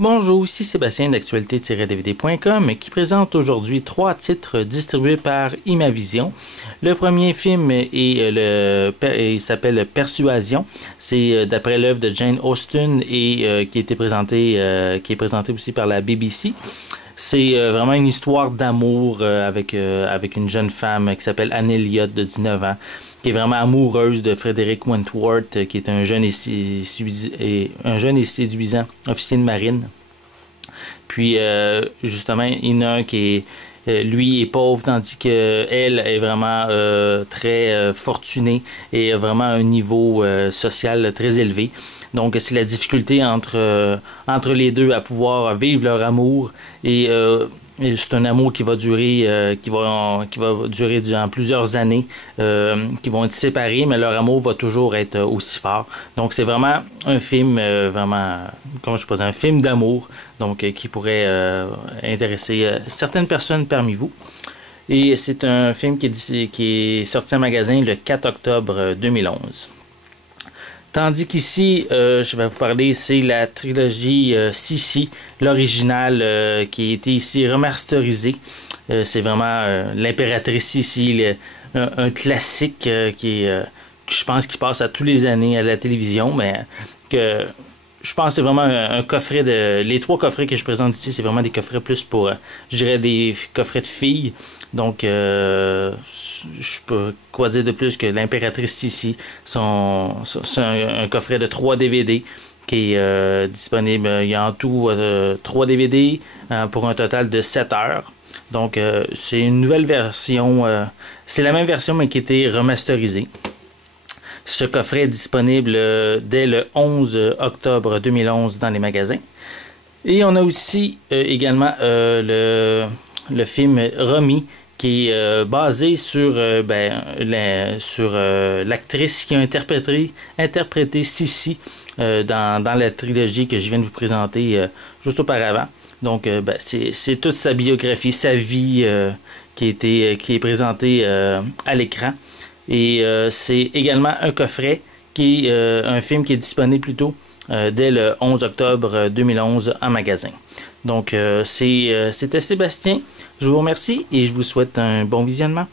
Bonjour, ici Sébastien d'actualité-dvd.com qui présente aujourd'hui 3 titres distribués par Imavision. Le premier film il s'appelle Persuasion. C'est d'après l'œuvre de Jane Austen et qui est présenté aussi par la BBC. C'est vraiment une histoire d'amour avec une jeune femme qui s'appelle Anne Elliot de 19 ans, qui est vraiment amoureuse de Frederick Wentworth, qui est un jeune et séduisant officier de marine. Puis, justement, il y en a un qui est, lui, est pauvre, tandis qu'elle est vraiment très fortunée et a vraiment un niveau social très élevé. Donc, c'est la difficulté entre les deux à pouvoir vivre leur amour et c'est un amour qui va durer durant plusieurs années, qui vont être séparés, mais leur amour va toujours être aussi fort. Donc c'est vraiment un film un film d'amour, donc qui pourrait intéresser certaines personnes parmi vous. Et c'est un film qui est sorti en magasin le 4 octobre 2011. Tandis qu'ici, je vais vous parler, c'est la trilogie Sissi, l'original qui a été ici remasterisé. C'est vraiment l'impératrice Sissi, un classique que je pense qu'il passe à tous les années à la télévision, mais que je pense que c'est vraiment un coffret les 3 coffrets que je présente ici, c'est vraiment des coffrets plus pour, je dirais, des coffrets de filles. Donc, je peux quoi dire de plus que l'impératrice ici, c'est un coffret de 3 DVD qui est disponible. Il y a en tout 3 DVD pour un total de 7 heures. Donc, c'est une nouvelle version. C'est la même version, mais qui a été remasterisée. Ce coffret est disponible dès le 11 octobre 2011 dans les magasins. Et on a aussi également le film Romy, qui est basé sur l'actrice qui a interprété Sissi dans la trilogie que je viens de vous présenter juste auparavant. Donc, c'est toute sa biographie, sa vie qui est présentée à l'écran. Et c'est également un coffret qui est un film qui est disponible plutôt dès le 11 octobre 2011 en magasin. Donc, c'était Sébastien. Je vous remercie et je vous souhaite un bon visionnement.